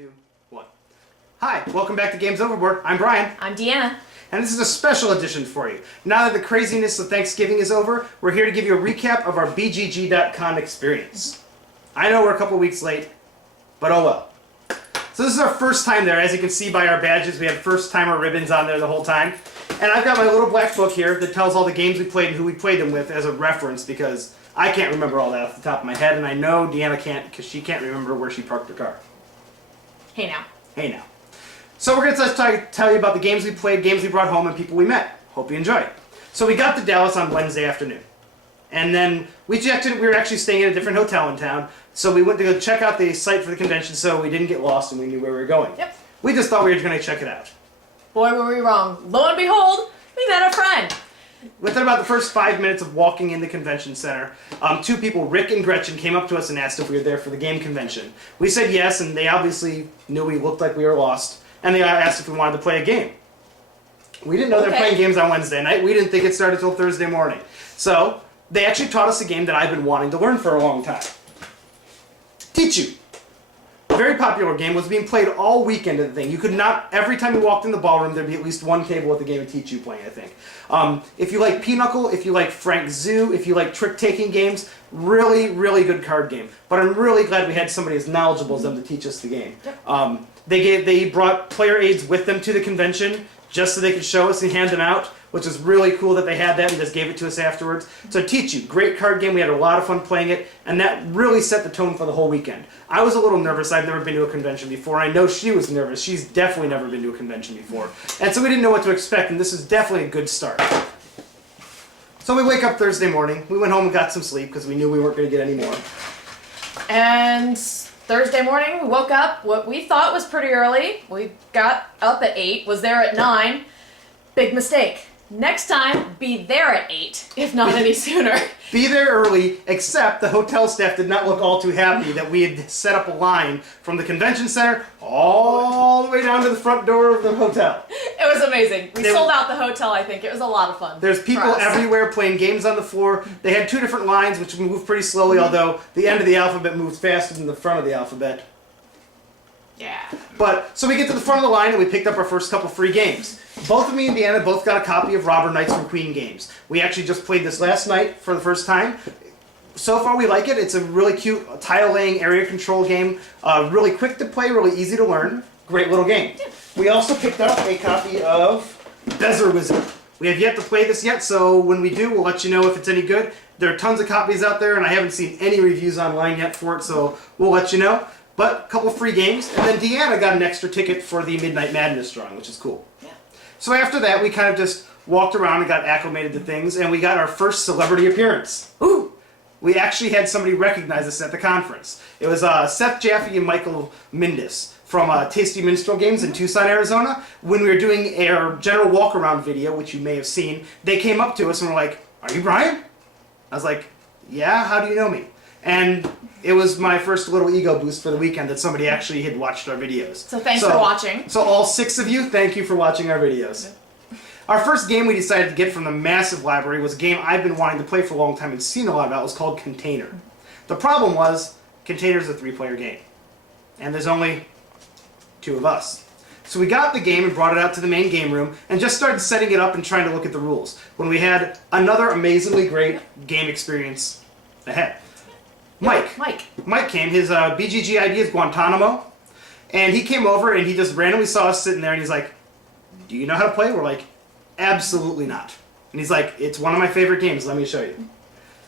2, 1. Hi, welcome back to Games Overboard. I'm Brian. I'm Deanna. And this is a special edition for you. Now that the craziness of Thanksgiving is over, we're here to give you a recap of our BGG.con experience. I know we're a couple weeks late, but oh well. So this is our first time there. As you can see by our badges, we have first-timer ribbons on there the whole time. And I've got my little black book here that tells all the games we played and who we played them with as a reference, because I can't remember all that off the top of my head, and I know Deanna can't, because she can't remember where she parked her car. Hey now. Hey now. So we're going to tell you about the games we played, games we brought home, and people we met. Hope you enjoy. So we got to Dallas on Wednesday afternoon. And then we were actually staying in a different hotel in town, so we went to go check out the site for the convention so we didn't get lost and we knew where we were going. Yep. We just thought we were going to check it out. Boy, were we wrong. Lo and behold, we met a friend. Within about the first 5 minutes of walking in the convention center, two people, Rick and Gretchen, came up to us and asked if we were there for the game convention. We said yes, and they obviously knew we looked like we were lost, and they asked if we wanted to play a game. We didn't know they were playing games on Wednesday night. We didn't think it started until Thursday morning. So they actually taught us a game that I've been wanting to learn for a long time. Teach You. A very popular game, was being played all weekend at the thing. You could not, every time you walked in the ballroom, there'd be at least one table with the game of Teach You playing, I think. If you like Pinochle, if you like Frank Zoo, if you like trick-taking games, really, really good card game. But I'm really glad we had somebody as knowledgeable as them to teach us the game. Yep. They brought player aids with them to the convention just so they could show us and hand them out, which was really cool that they had that and just gave it to us afterwards. So Teach You, great card game. We had a lot of fun playing it, and that really set the tone for the whole weekend. I was a little nervous. I've never been to a convention before. I know she was nervous. She's definitely never been to a convention before. And so we didn't know what to expect, and this is definitely a good start. So we wake up Thursday morning. We went home and got some sleep because we knew we weren't going to get any more. And Thursday morning, we woke up. What we thought was pretty early. We got up at 8, was there at 9. Big mistake. Next time, be there at 8, if not any sooner. Be there early, except the hotel staff did not look all too happy that we had set up a line from the convention center all the way down to the front door of the hotel. It was amazing. We sold out the hotel, I think. It was a lot of fun. There's people everywhere playing games on the floor. They had 2 different lines, which moved pretty slowly, although the end of the alphabet moves faster than the front of the alphabet. Yeah. But, so we get to the front of the line and we picked up our first couple free games. Both of me and Deanna both got a copy of Robber Knights from Queen Games. We actually just played this last night for the first time. So far we like it. It's a really cute tile-laying area control game. Really quick to play, really easy to learn. Great little game. We also picked up a copy of Bezer Wizard. We have yet to play this yet, so when we do, we'll let you know if it's any good. There are tons of copies out there, and I haven't seen any reviews online yet for it, so we'll let you know. But a couple free games, and then Deanna got an extra ticket for the Midnight Madness drawing, which is cool. Yeah. So after that, we kind of just walked around and got acclimated to things, and we got our first celebrity appearance. Ooh! We actually had somebody recognize us at the conference. It was Seth Jaffe and Michael Mindis from Tasty Minstrel Games in Tucson, Arizona. When we were doing our general walk-around video, which you may have seen, they came up to us and were like, "Are you Brian?" I was like, "Yeah, how do you know me?" And it was my first little ego boost for the weekend that somebody actually had watched our videos. So thanks for watching. So all 6 of you, thank you for watching our videos. Our first game we decided to get from the massive library was a game I've been wanting to play for a long time and seen a lot about. It was called Container. The problem was, Container is a 3-player game. And there's only 2 of us. So we got the game and brought it out to the main game room and just started setting it up and trying to look at the rules, when we had another amazingly great game experience ahead. Mike came. His BGG ID is Guantanamo. And he came over and he just randomly saw us sitting there and he's like, "Do you know how to play?" We're like, "Absolutely not." And he's like, "It's one of my favorite games. Let me show you."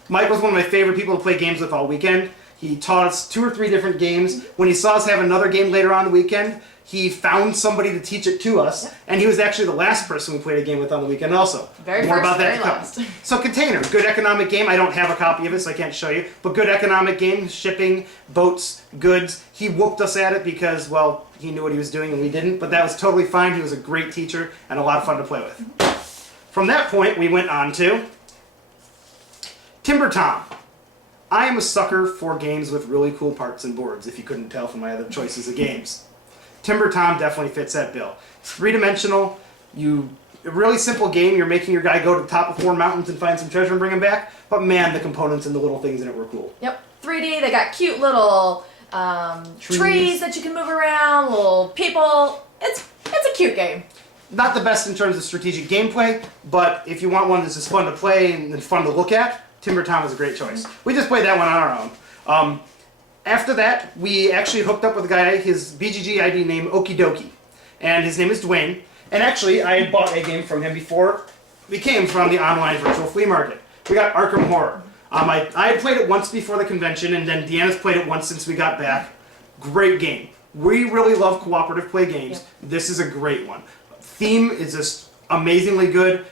Mike was one of my favorite people to play games with all weekend. He taught us 2 or 3 different games. When he saw us have another game later on the weekend, he found somebody to teach it to us, and he was actually the last person we played a game with on the weekend also. More about that to come. So Container, good economic game. I don't have a copy of it, so I can't show you, but good economic game, shipping, boats, goods. He whooped us at it because, well, he knew what he was doing and we didn't, but that was totally fine. He was a great teacher and a lot of fun to play with. From that point, we went on to Timber Tom. I am a sucker for games with really cool parts and boards, if you couldn't tell from my other choices of games. Timber Tom definitely fits that bill. It's 3-dimensional. A really simple game. You're making your guy go to the top of 4 mountains and find some treasure and bring him back. But man, the components and the little things in it were cool. Yep. 3D. They got cute little trees that you can move around, little people. It's a cute game. Not the best in terms of strategic gameplay, but if you want one that's just fun to play and fun to look at, Timber Town is a great choice. We just played that one on our own. After that, we actually hooked up with a guy, his BGG ID name Okie Dokie, and his name is Dwayne. And actually, I had bought a game from him before we came from the online virtual flea market. We got Arkham Horror. I had played it once before the convention, and then Deanna's played it once since we got back. Great game. We really love cooperative play games. Yep. This is a great one. Theme is just amazingly good.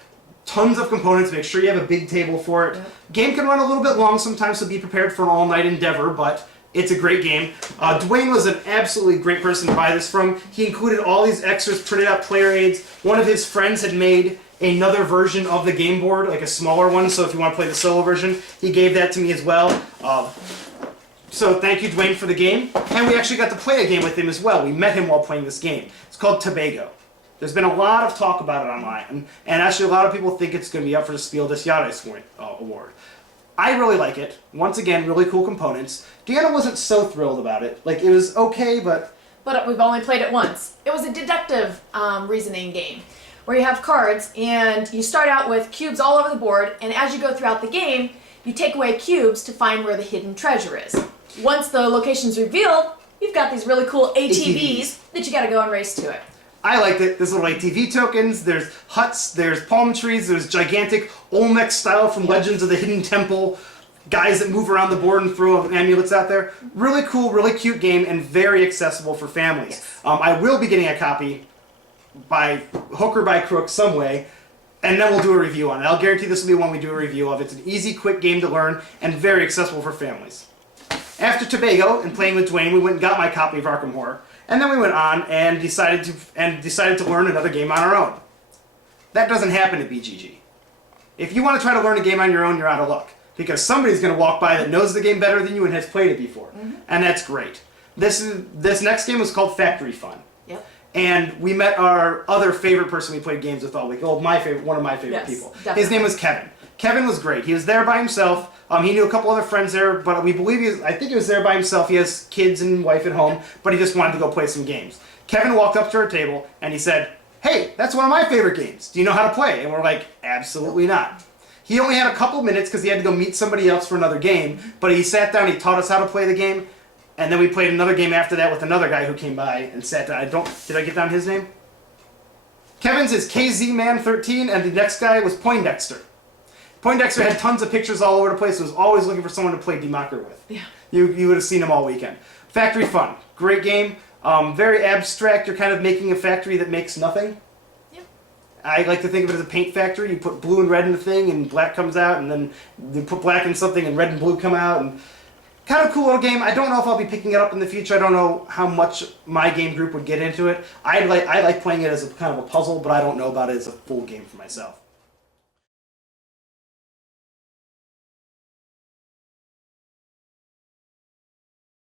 Tons of components. Make sure you have a big table for it. Yep. Game can run a little bit long sometimes, so be prepared for an all-night endeavor, but it's a great game. Dwayne was an absolutely great person to buy this from. He included all these extras, printed out player aids. One of his friends had made another version of the game board, like a smaller one, so if you want to play the solo version, he gave that to me as well. So thank you, Dwayne, for the game. And we actually got to play a game with him as well. We met him while playing this game. It's called Tobago. There's been a lot of talk about it online, and actually a lot of people think it's going to be up for the Spiel des Jahres award. I really like it. Once again, really cool components. Deanna wasn't so thrilled about it. Like, it was okay, but... But we've only played it once. It was a deductive reasoning game, where you have cards, and you start out with cubes all over the board, and as you go throughout the game, you take away cubes to find where the hidden treasure is. Once the location's revealed, you've got these really cool ATVs that you gotta go and race to it. I liked it. There's little ATV tokens, there's huts, there's palm trees, there's gigantic Olmec style from Legends of the Hidden Temple, guys that move around the board and throw amulets out there. Really cool, really cute game, and very accessible for families. Yes. I will be getting a copy by hook or by crook some way, and then we'll do a review on it. I'll guarantee this will be one we do a review of. It's an easy, quick game to learn, and very accessible for families. After Tobago and playing with Dwayne, we went and got my copy of Arkham Horror. And then we went on and decided to learn another game on our own. That doesn't happen at BGG. If you want to try to learn a game on your own, you're out of luck. Because somebody's going to walk by that knows the game better than you and has played it before. Mm-hmm. And that's great. This next game was called Factory Fun. Yep. And we met our other favorite person we played games with all week. One of my favorite people. Definitely. His name was Kevin. Kevin was great. He was there by himself. He knew a couple other friends there, but we believe I think he was there by himself. He has kids and wife at home, but he just wanted to go play some games. Kevin walked up to our table and he said, "Hey, that's one of my favorite games. Do you know how to play?" And we're like, "Absolutely not." He only had a couple minutes because he had to go meet somebody else for another game, but he sat down, he taught us how to play the game, and then we played another game after that with another guy who came by and sat down. Did I get down his name? Kevin's is KZman13, and the next guy was Poindexter. Poindexter had tons of pictures all over the place. He was always looking for someone to play Democker with. Yeah. You would have seen him all weekend. Factory Fun. Great game. Very abstract. You're kind of making a factory that makes nothing. Yeah. I like to think of it as a paint factory. You put blue and red in the thing, and black comes out, and then you put black in something, and red and blue come out. And kind of cool little game. I don't know if I'll be picking it up in the future. I don't know how much my game group would get into it. I like playing it as a kind of a puzzle, but I don't know about it as a full game for myself.